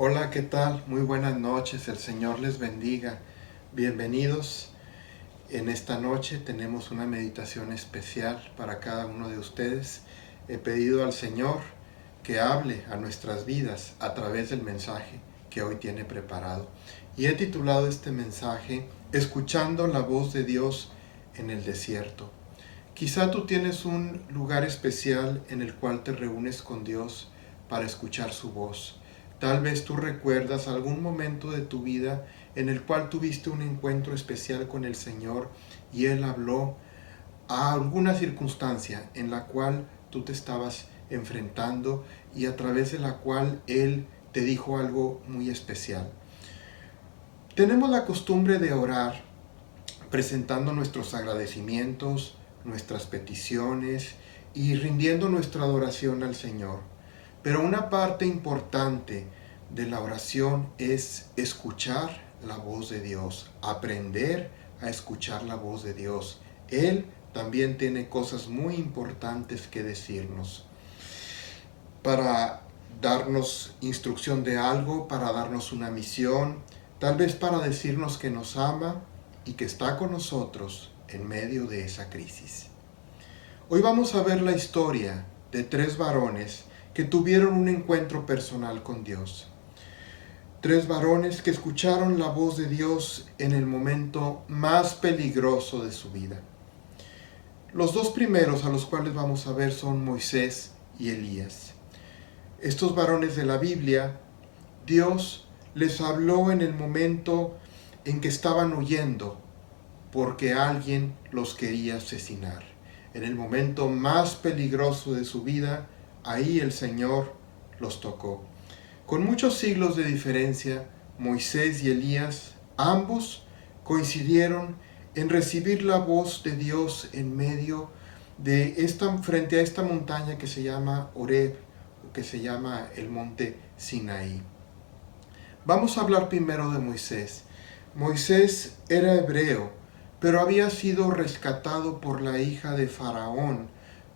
Hola, ¿qué tal? Muy buenas noches, el Señor les bendiga. Bienvenidos. En esta noche tenemos una meditación especial para cada uno de ustedes. He pedido al Señor que hable a nuestras vidas a través del mensaje que hoy tiene preparado. Y he titulado este mensaje Escuchando la voz de Dios en el desierto. Quizá tú tienes un lugar especial en el cual te reúnes con Dios para escuchar su voz. Tal vez tú recuerdas algún momento de tu vida en el cual tuviste un encuentro especial con el Señor y Él habló a alguna circunstancia en la cual tú te estabas enfrentando y a través de la cual Él te dijo algo muy especial. Tenemos la costumbre de orar presentando nuestros agradecimientos, nuestras peticiones y rindiendo nuestra adoración al Señor. Pero una parte importante de la oración es escuchar la voz de Dios, aprender a escuchar la voz de Dios. Él también tiene cosas muy importantes que decirnos para darnos instrucción de algo, para darnos una misión, tal vez para decirnos que nos ama y que está con nosotros en medio de esa crisis. Hoy vamos a ver la historia de tres varones que tuvieron un encuentro personal con Dios. Tres varones que escucharon la voz de Dios en el momento más peligroso de su vida. Los dos primeros a los cuales vamos a ver son Moisés y Elías. Estos varones de la Biblia, Dios les habló en el momento en que estaban huyendo porque alguien los quería asesinar. En el momento más peligroso de su vida, ahí el Señor los tocó. Con muchos siglos de diferencia, Moisés y Elías, ambos coincidieron en recibir la voz de Dios en medio de frente a esta montaña que se llama Horeb, o que se llama el monte Sinaí. Vamos a hablar primero de Moisés. Moisés era hebreo, pero había sido rescatado por la hija de Faraón,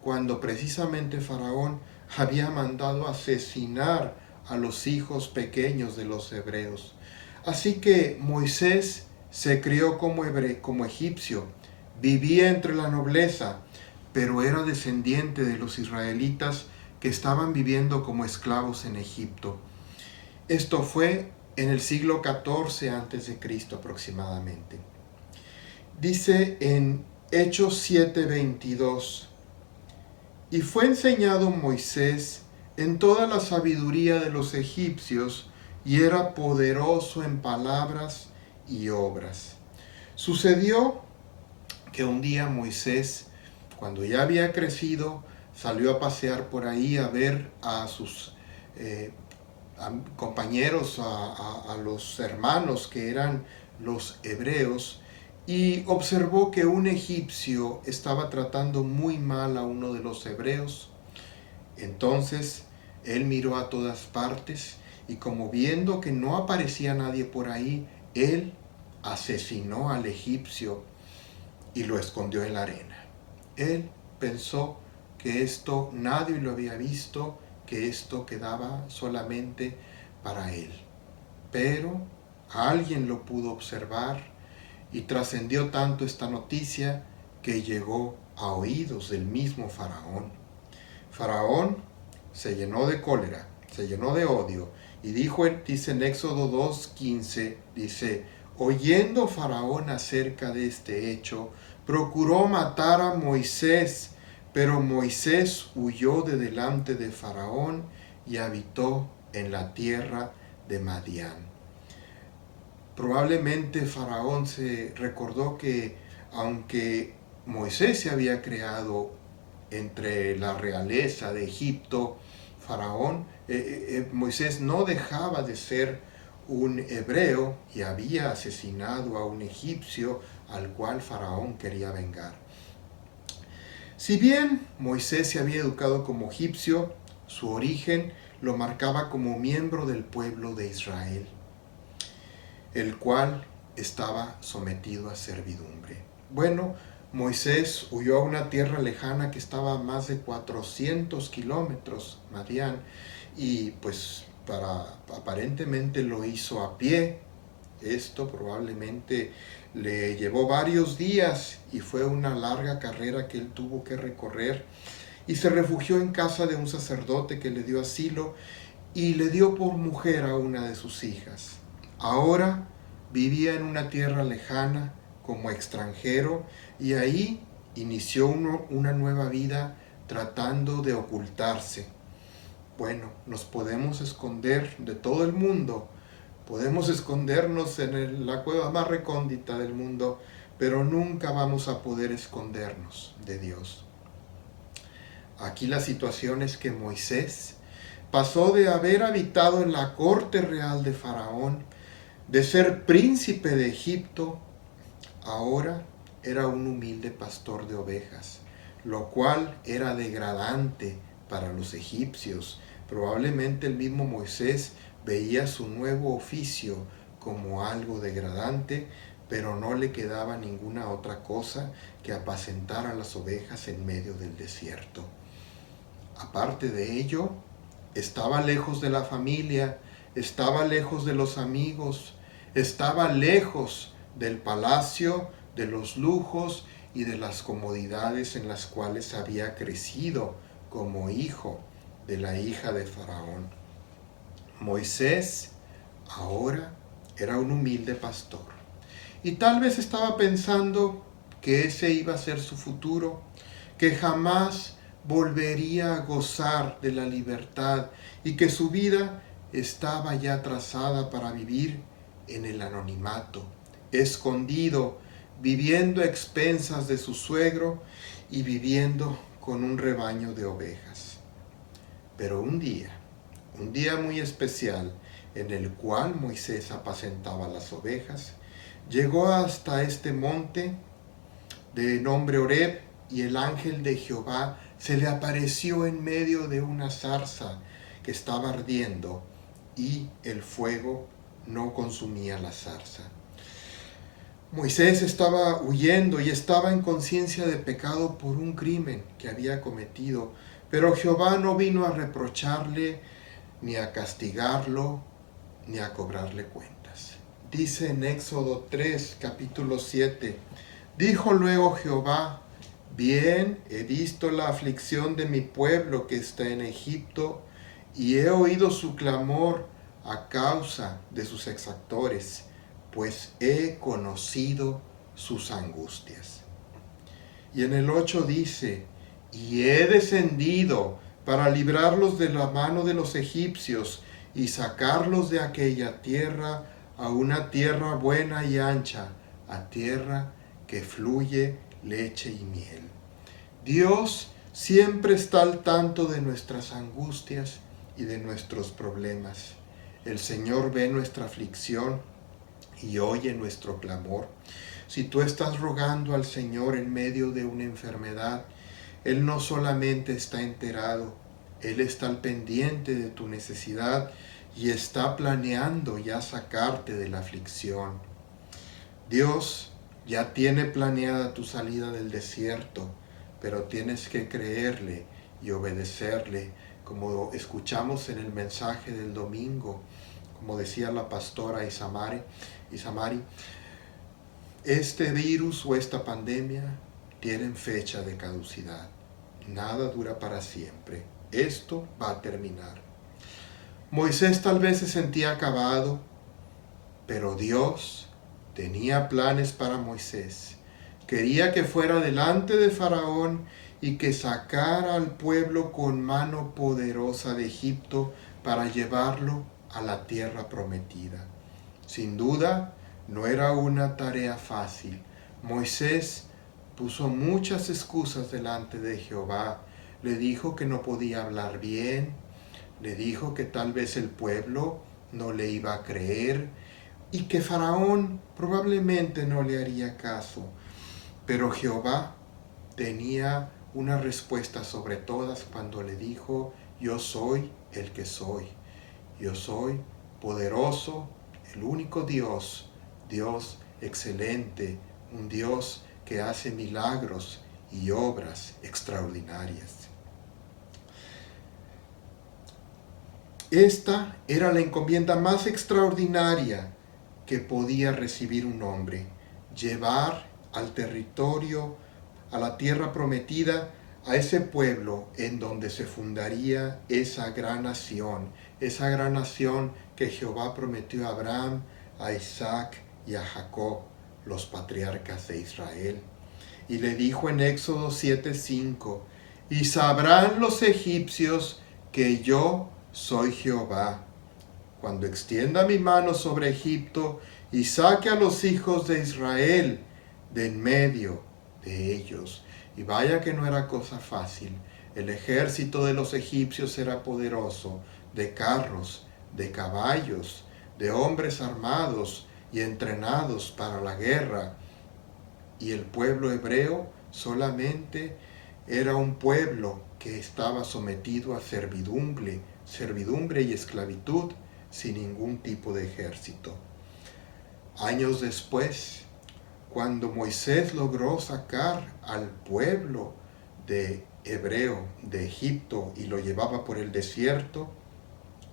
cuando precisamente Faraón había mandado asesinar a los hijos pequeños de los hebreos. Así que Moisés se crió como egipcio, vivía entre la nobleza, pero era descendiente de los israelitas que estaban viviendo como esclavos en Egipto. Esto fue en el siglo XIV a.C. aproximadamente. Dice en Hechos 7:22, y fue enseñado Moisés en toda la sabiduría de los egipcios, y era poderoso en palabras y obras. Sucedió que un día Moisés, cuando ya había crecido, salió a pasear por ahí a ver a sus compañeros, a los hermanos que eran los hebreos, y observó que un egipcio estaba tratando muy mal a uno de los hebreos. Entonces él miró a todas partes y, como viendo que no aparecía nadie por ahí, él asesinó al egipcio y lo escondió en la arena. Él pensó que esto nadie lo había visto, que esto quedaba solamente para él. Pero alguien lo pudo observar y trascendió tanto esta noticia que llegó a oídos del mismo Faraón. Faraón se llenó de cólera, se llenó de odio y dice en Éxodo 2:15, dice, oyendo Faraón acerca de este hecho, procuró matar a Moisés, pero Moisés huyó de delante de Faraón y habitó en la tierra de Madián. Probablemente Faraón se recordó que aunque Moisés se había creado entre la realeza de Egipto, Moisés no dejaba de ser un hebreo y había asesinado a un egipcio al cual Faraón quería vengar. Si bien Moisés se había educado como egipcio, su origen lo marcaba como miembro del pueblo de Israel, el cual estaba sometido a servidumbre. Bueno, Moisés huyó a una tierra lejana que estaba a más de 400 kilómetros, Madián, y pues aparentemente lo hizo a pie. Esto probablemente le llevó varios días y fue una larga carrera que él tuvo que recorrer, y se refugió en casa de un sacerdote que le dio asilo y le dio por mujer a una de sus hijas. Ahora vivía en una tierra lejana como extranjero, y ahí inició una nueva vida tratando de ocultarse. Bueno, nos podemos esconder de todo el mundo, podemos escondernos en la cueva más recóndita del mundo, pero nunca vamos a poder escondernos de Dios. Aquí la situación es que Moisés pasó de haber habitado en la corte real de Faraón, de ser príncipe de Egipto, ahora era un humilde pastor de ovejas, lo cual era degradante para los egipcios. Probablemente el mismo Moisés veía su nuevo oficio como algo degradante, pero no le quedaba ninguna otra cosa que apacentar a las ovejas en medio del desierto. Aparte de ello, estaba lejos de la familia, estaba lejos de los amigos, estaba lejos del palacio, de los lujos y de las comodidades en las cuales había crecido como hijo de la hija de Faraón. Moisés ahora era un humilde pastor, y tal vez estaba pensando que ese iba a ser su futuro, que jamás volvería a gozar de la libertad y que su vida estaba ya trazada para vivir en el anonimato, escondido, viviendo a expensas de su suegro y viviendo con un rebaño de ovejas. Pero un día muy especial, en el cual Moisés apacentaba las ovejas, llegó hasta este monte de nombre Horeb, y el ángel de Jehová se le apareció en medio de una zarza que estaba ardiendo, y el fuego no consumía la zarza. Moisés estaba huyendo y estaba en conciencia de pecado por un crimen que había cometido, pero Jehová no vino a reprocharle, ni a castigarlo, ni a cobrarle cuentas. Dice en Éxodo 3, capítulo 7, dijo luego Jehová: bien, he visto la aflicción de mi pueblo que está en Egipto, y he oído su clamor a causa de sus exactores, pues he conocido sus angustias. Y en el 8 dice: y he descendido para librarlos de la mano de los egipcios y sacarlos de aquella tierra a una tierra buena y ancha, a tierra que fluye leche y miel. Dios siempre está al tanto de nuestras angustias y de nuestros problemas. El Señor ve nuestra aflicción y oye nuestro clamor. Si tú estás rogando al Señor en medio de una enfermedad, Él no solamente está enterado, Él está al pendiente de tu necesidad y está planeando ya sacarte de la aflicción. Dios ya tiene planeada tu salida del desierto, pero tienes que creerle y obedecerle, como escuchamos en el mensaje del domingo, como decía la pastora Isamari, este virus o esta pandemia tienen fecha de caducidad. Nada dura para siempre. Esto va a terminar. Moisés tal vez se sentía acabado, pero Dios tenía planes para Moisés. Quería que fuera delante de Faraón y que sacara al pueblo con mano poderosa de Egipto para llevarlo a la tierra prometida. Sin duda, no era una tarea fácil. Moisés puso muchas excusas delante de Jehová. Le dijo que no podía hablar bien, le dijo que tal vez el pueblo no le iba a creer y que Faraón probablemente no le haría caso. Pero Jehová tenía una respuesta sobre todas cuando le dijo: yo soy el que soy. Yo soy poderoso, el único Dios, Dios excelente, un Dios que hace milagros y obras extraordinarias. Esta era la encomienda más extraordinaria que podía recibir un hombre: llevar al territorio, a la tierra prometida, a ese pueblo en donde se fundaría esa gran nación que Jehová prometió a Abraham, a Isaac y a Jacob, los patriarcas de Israel. Y le dijo en Éxodo 7:5: y sabrán los egipcios que yo soy Jehová, cuando extienda mi mano sobre Egipto y saque a los hijos de Israel de en medio de ellos. Y vaya que no era cosa fácil. El ejército de los egipcios era poderoso, de carros, de caballos, de hombres armados y entrenados para la guerra. Y el pueblo hebreo solamente era un pueblo que estaba sometido a servidumbre y esclavitud, sin ningún tipo de ejército. Años después, cuando Moisés logró sacar al pueblo de hebreo de Egipto y lo llevaba por el desierto,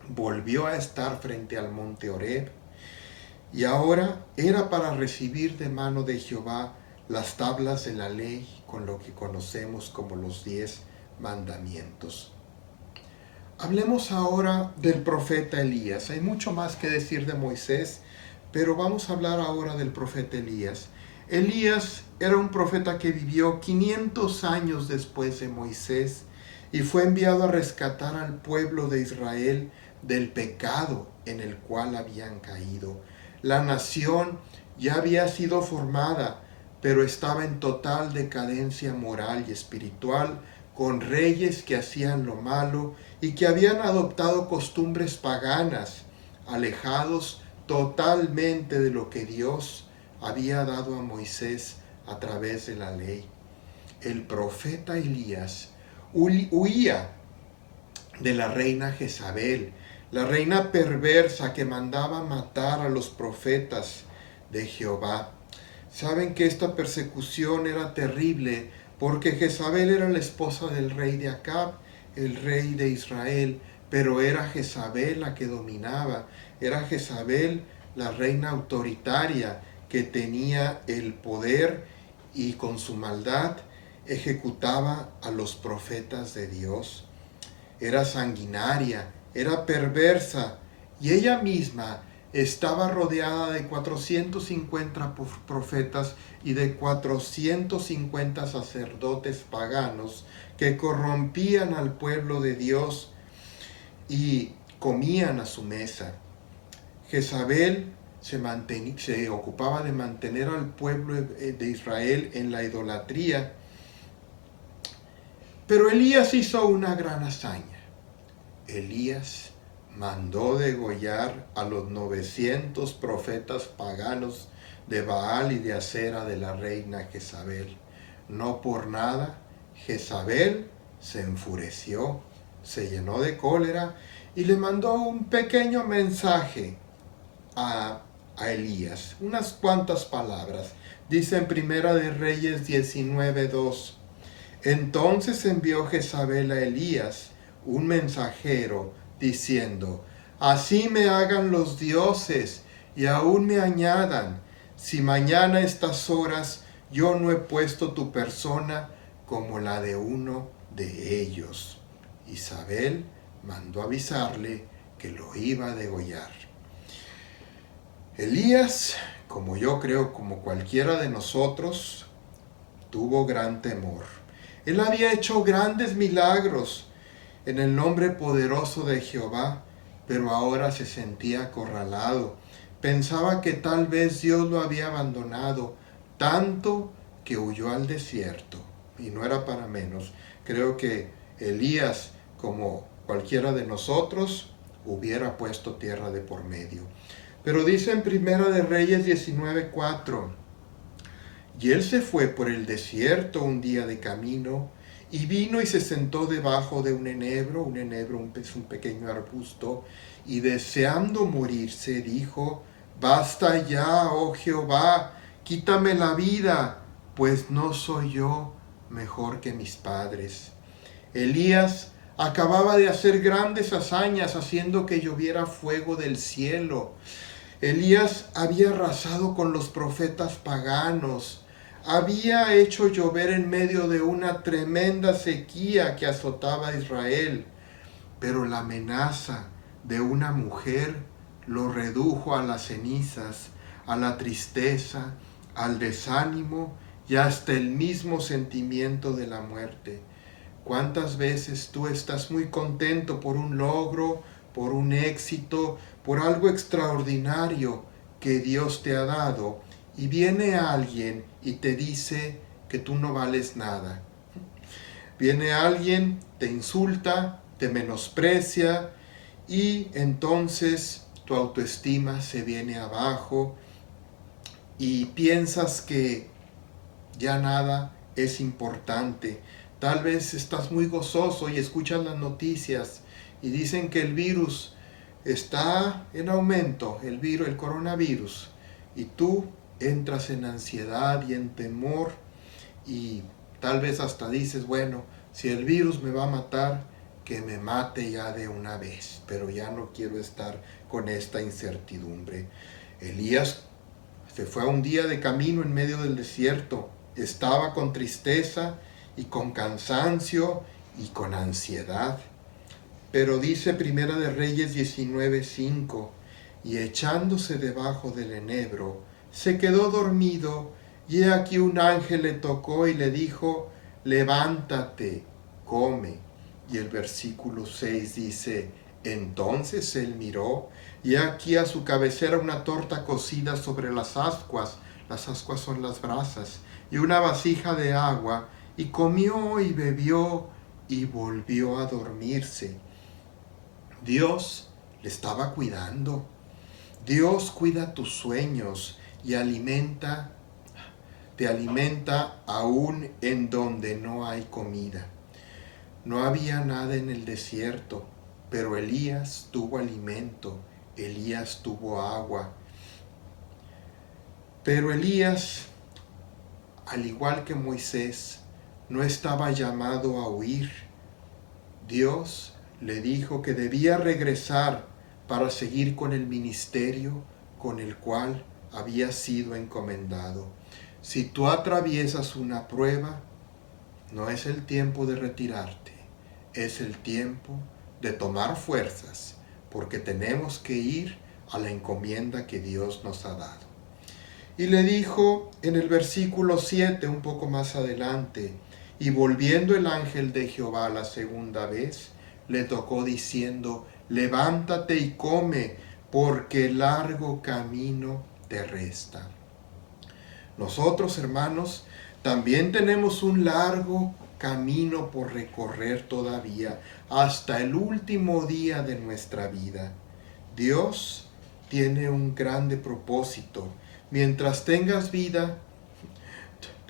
volvió a estar frente al monte Horeb, y ahora era para recibir de mano de Jehová las tablas de la ley, con lo que conocemos como los 10 mandamientos. Hablemos ahora del profeta Elías. Hay mucho más que decir de Moisés, pero vamos a hablar ahora del profeta Elías. Elías era un profeta que vivió 500 años después de Moisés y fue enviado a rescatar al pueblo de Israel del pecado en el cual habían caído. La nación ya había sido formada, pero estaba en total decadencia moral y espiritual, con reyes que hacían lo malo y que habían adoptado costumbres paganas, alejados totalmente de lo que Dios había dado a Moisés a través de la ley. El profeta Elías huía de la reina Jezabel, la reina perversa que mandaba matar a los profetas de Jehová. Saben que esta persecución era terrible porque Jezabel era la esposa del rey de Acab, el rey de Israel, pero era Jezabel la que dominaba, era Jezabel la reina autoritaria que tenía el poder y con su maldad ejecutaba a los profetas de Dios. Era sanguinaria, era perversa, y ella misma estaba rodeada de 450 profetas y de 450 sacerdotes paganos que corrompían al pueblo de Dios y comían a su mesa. Jezabel se ocupaba de mantener al pueblo de Israel en la idolatría. Pero Elías hizo una gran hazaña. Elías mandó degollar a los 900 profetas paganos de Baal y de Acera de la reina Jezabel. No por nada, Jezabel se enfureció, se llenó de cólera y le mandó un pequeño mensaje a Elías, unas cuantas palabras. Dice en Primera de Reyes 19:2: entonces envió Jezabel a Elías un mensajero, diciendo: así me hagan los dioses y aún me añadan, si mañana a estas horas yo no he puesto tu persona como la de uno de ellos. Jezabel mandó avisarle que lo iba a degollar. Elías, como yo creo, como cualquiera de nosotros, tuvo gran temor. Él había hecho grandes milagros en el nombre poderoso de Jehová, pero ahora se sentía acorralado. Pensaba que tal vez Dios lo había abandonado, tanto que huyó al desierto. Y no era para menos. Creo que Elías, como cualquiera de nosotros, hubiera puesto tierra de por medio. Pero dice en Primera de Reyes 19:4: y él se fue por el desierto un día de camino, y vino y se sentó debajo de un enebro es un pequeño arbusto, y deseando morirse dijo: basta ya, oh Jehová, quítame la vida, pues no soy yo mejor que mis padres. Elías acababa de hacer grandes hazañas haciendo que lloviera fuego del cielo. Elías había arrasado con los profetas paganos, había hecho llover en medio de una tremenda sequía que azotaba a Israel, pero la amenaza de una mujer lo redujo a las cenizas, a la tristeza, al desánimo y hasta el mismo sentimiento de la muerte. ¿Cuántas veces tú estás muy contento por un logro, por un éxito, por algo extraordinario que Dios te ha dado, y viene alguien y te dice que tú no vales nada? Viene alguien, te insulta, te menosprecia, y entonces tu autoestima se viene abajo y piensas que ya nada es importante. Tal vez estás muy gozoso y escuchas las noticias y dicen que el virus está en aumento, el coronavirus, y tú entras en ansiedad y en temor y tal vez hasta dices, bueno, si el virus me va a matar, que me mate ya de una vez, pero ya no quiero estar con esta incertidumbre. Elías se fue a un día de camino en medio del desierto. Estaba con tristeza y con cansancio y con ansiedad. Pero dice Primera de Reyes 19:5, y echándose debajo del enebro, se quedó dormido, y he aquí un ángel le tocó y le dijo, levántate, come. Y el versículo 6 dice, entonces él miró, y aquí a su cabecera una torta cocida sobre las ascuas son las brasas, y una vasija de agua, y comió y bebió y volvió a dormirse. Dios le estaba cuidando. Dios cuida tus sueños y te alimenta aún en donde no hay comida. No había nada en el desierto, pero Elías tuvo alimento, Elías tuvo agua. Pero Elías, al igual que Moisés, no estaba llamado a huir. Dios le dijo que debía regresar para seguir con el ministerio con el cual había sido encomendado. Si tú atraviesas una prueba, no es el tiempo de retirarte, es el tiempo de tomar fuerzas, porque tenemos que ir a la encomienda que Dios nos ha dado. Y le dijo en el versículo 7, un poco más adelante, y volviendo el ángel de Jehová la segunda vez, le tocó diciendo, levántate y come, porque largo camino te resta. Nosotros, hermanos, también tenemos un largo camino por recorrer todavía, hasta el último día de nuestra vida. Dios tiene un grande propósito. Mientras tengas vida,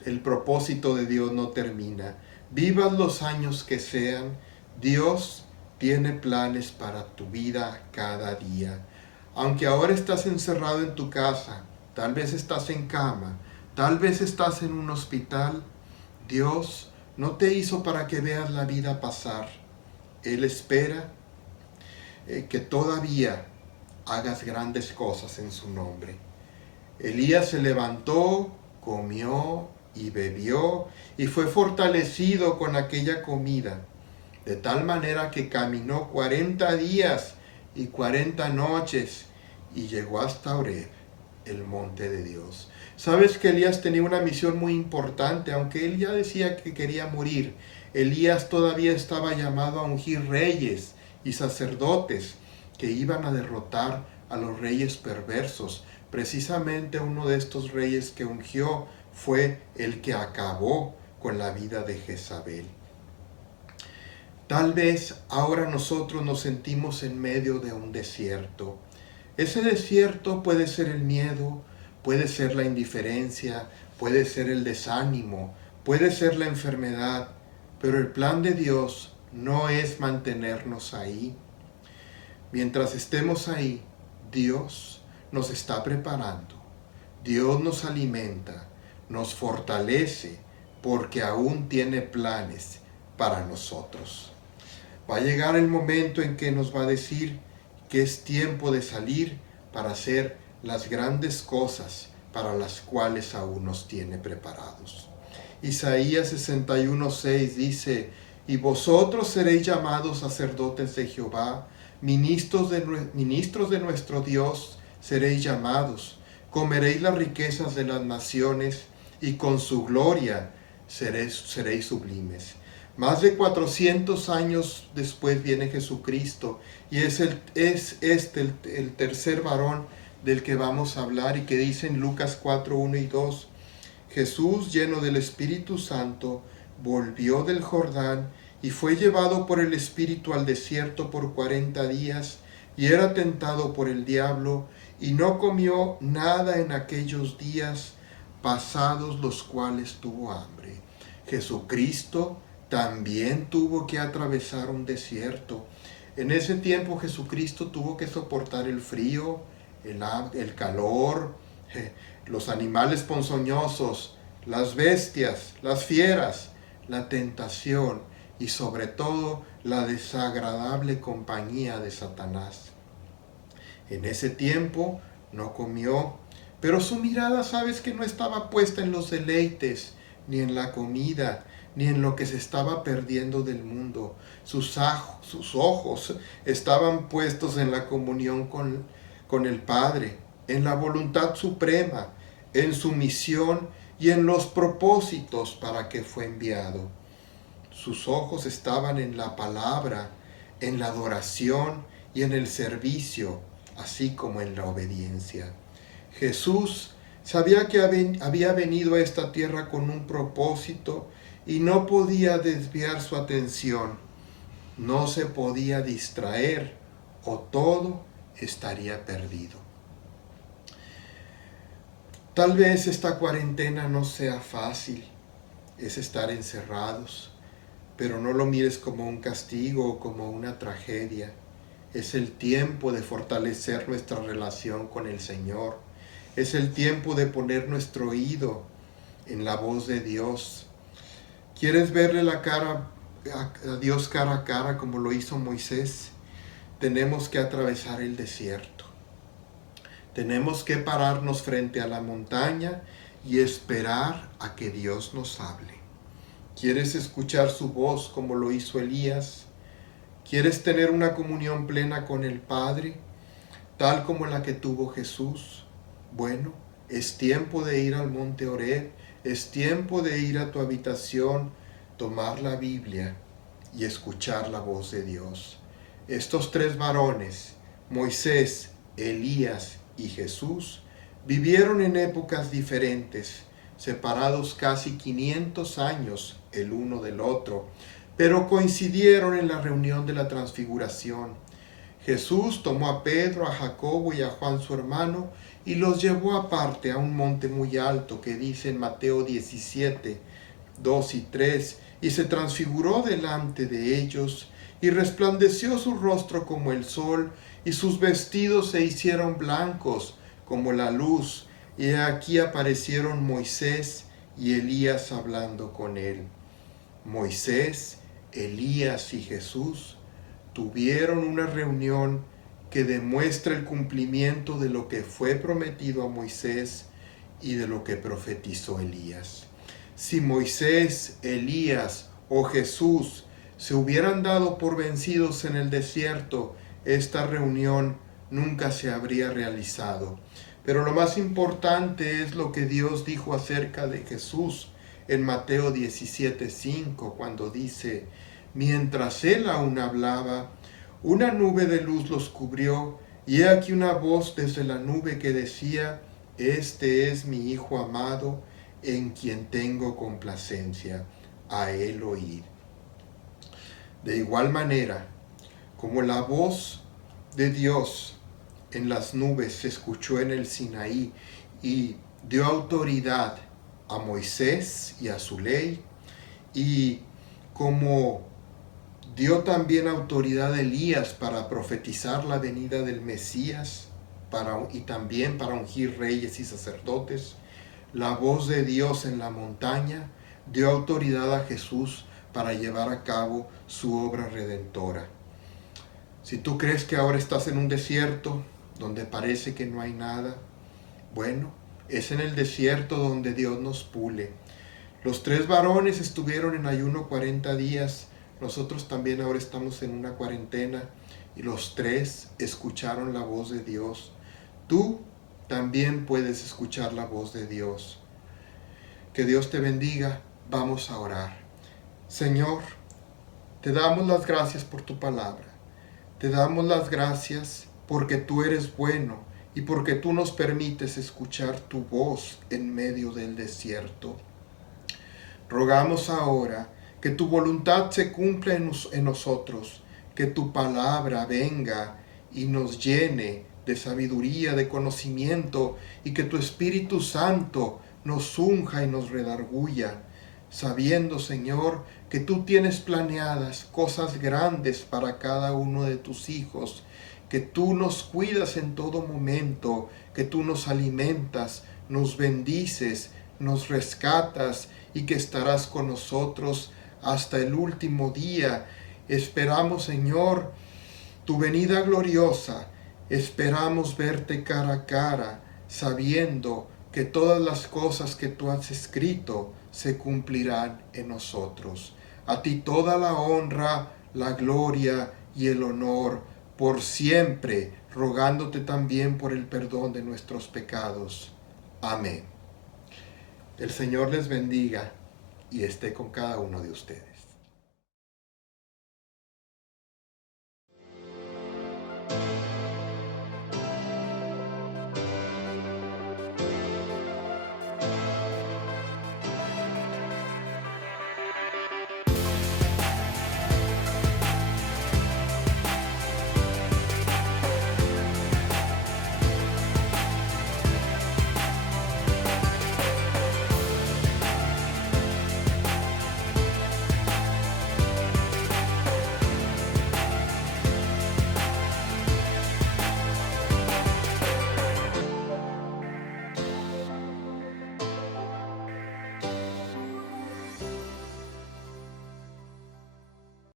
el propósito de Dios no termina. Vivas los años que sean, Dios tiene planes para tu vida cada día. Aunque ahora estás encerrado en tu casa, tal vez estás en cama, tal vez estás en un hospital, Dios no te hizo para que veas la vida pasar. Él espera que todavía hagas grandes cosas en su nombre. Elías se levantó, comió y bebió y fue fortalecido con aquella comida, de tal manera que caminó 40 días y 40 noches y llegó hasta Horeb, el monte de Dios. Sabes que Elías tenía una misión muy importante, aunque él ya decía que quería morir. Elías todavía estaba llamado a ungir reyes y sacerdotes que iban a derrotar a los reyes perversos. Precisamente uno de estos reyes que ungió fue el que acabó con la vida de Jezabel. Tal vez ahora nosotros nos sentimos en medio de un desierto. Ese desierto puede ser el miedo, puede ser la indiferencia, puede ser el desánimo, puede ser la enfermedad, pero el plan de Dios no es mantenernos ahí. Mientras estemos ahí, Dios nos está preparando, Dios nos alimenta, nos fortalece, porque aún tiene planes para nosotros. Va a llegar el momento en que nos va a decir que es tiempo de salir para hacer las grandes cosas para las cuales aún nos tiene preparados. Isaías 61:6 dice: y vosotros seréis llamados sacerdotes de Jehová, ministros de nuestro Dios seréis llamados, comeréis las riquezas de las naciones y con su gloria seréis sublimes. Más de 400 años después viene Jesucristo y es el tercer varón del que vamos a hablar y que dice en Lucas 4:1 y 2: Jesús, lleno del Espíritu Santo, volvió del Jordán y fue llevado por el Espíritu al desierto por 40 días y era tentado por el diablo y no comió nada en aquellos días pasados los cuales tuvo hambre. Jesucristo también tuvo que atravesar un desierto. En ese tiempo Jesucristo tuvo que soportar el frío, el calor, los animales ponzoñosos, las bestias, las fieras, la tentación y sobre todo la desagradable compañía de Satanás. En ese tiempo no comió, pero su mirada, sabes que no estaba puesta en los deleites, ni en la comida, ni en lo que se estaba perdiendo del mundo. Sus ojos estaban puestos en la comunión con el Padre, en la voluntad suprema, en su misión y en los propósitos para que fue enviado. Sus ojos estaban en la palabra, en la adoración y en el servicio, así como en la obediencia. Jesús sabía que había venido a esta tierra con un propósito y no podía desviar su atención. No se podía distraer o todo estaría perdido. Tal vez esta cuarentena no sea fácil, es estar encerrados, pero no lo mires como un castigo o como una tragedia. Es el tiempo de fortalecer nuestra relación con el Señor. Es el tiempo de poner nuestro oído en la voz de Dios. ¿Quieres verle la cara a Dios cara a cara como lo hizo Moisés? Tenemos que atravesar el desierto. Tenemos que pararnos frente a la montaña y esperar a que Dios nos hable. ¿Quieres escuchar su voz como lo hizo Elías? ¿Quieres tener una comunión plena con el Padre, tal como la que tuvo Jesús? Bueno, es tiempo de ir al monte Horeb, es tiempo de ir a tu habitación, tomar la Biblia y escuchar la voz de Dios. Estos tres varones, Moisés, Elías y Jesús, vivieron en épocas diferentes, separados casi 500 años el uno del otro, pero coincidieron en la reunión de la transfiguración. Jesús tomó a Pedro, a Jacobo y a Juan su hermano y los llevó aparte a un monte muy alto que dice en Mateo 17, 2 y 3, y se transfiguró delante de ellos y resplandeció su rostro como el sol y sus vestidos se hicieron blancos como la luz, y aquí aparecieron Moisés y Elías hablando con él. Moisés, Elías y Jesús tuvieron una reunión que demuestra el cumplimiento de lo que fue prometido a Moisés y de lo que profetizó Elías. Si Moisés, Elías o Jesús se hubieran dado por vencidos en el desierto, esta reunión nunca se habría realizado. Pero lo más importante es lo que Dios dijo acerca de Jesús en Mateo 17:5, cuando dice: mientras él aún hablaba, una nube de luz los cubrió, y he aquí una voz desde la nube que decía: este es mi Hijo amado, en quien tengo complacencia, a él oíd. De igual manera, como la voz de Dios en las nubes se escuchó en el Sinaí y dio autoridad a Moisés y a su ley, y como dio también autoridad a Elías para profetizar la venida del Mesías y también para ungir reyes y sacerdotes, la voz de Dios en la montaña dio autoridad a Jesús para llevar a cabo su obra redentora. Si tú crees que ahora estás en un desierto donde parece que no hay nada, bueno, es en el desierto donde Dios nos pule. Los 3 varones estuvieron en ayuno 40 días, nosotros también ahora estamos en una cuarentena y los 3 escucharon la voz de Dios. Tú también puedes escuchar la voz de Dios. Que Dios te bendiga. Vamos a orar. Señor, te damos las gracias por tu palabra. Te damos las gracias porque tú eres bueno y porque tú nos permites escuchar tu voz en medio del desierto. Rogamos ahora que tu voluntad se cumpla en nosotros, que tu palabra venga y nos llene de sabiduría, de conocimiento, y que tu Espíritu Santo nos unja y nos redarguya, sabiendo, Señor, que tú tienes planeadas cosas grandes para cada uno de tus hijos, que tú nos cuidas en todo momento, que tú nos alimentas, nos bendices, nos rescatas y que estarás con nosotros hasta el último día. Esperamos, Señor, tu venida gloriosa. Esperamos verte cara a cara, sabiendo que todas las cosas que tú has escrito se cumplirán en nosotros. A ti toda la honra, la gloria y el honor por siempre, rogándote también por el perdón de nuestros pecados. Amén. El Señor les bendiga y esté con cada uno de ustedes.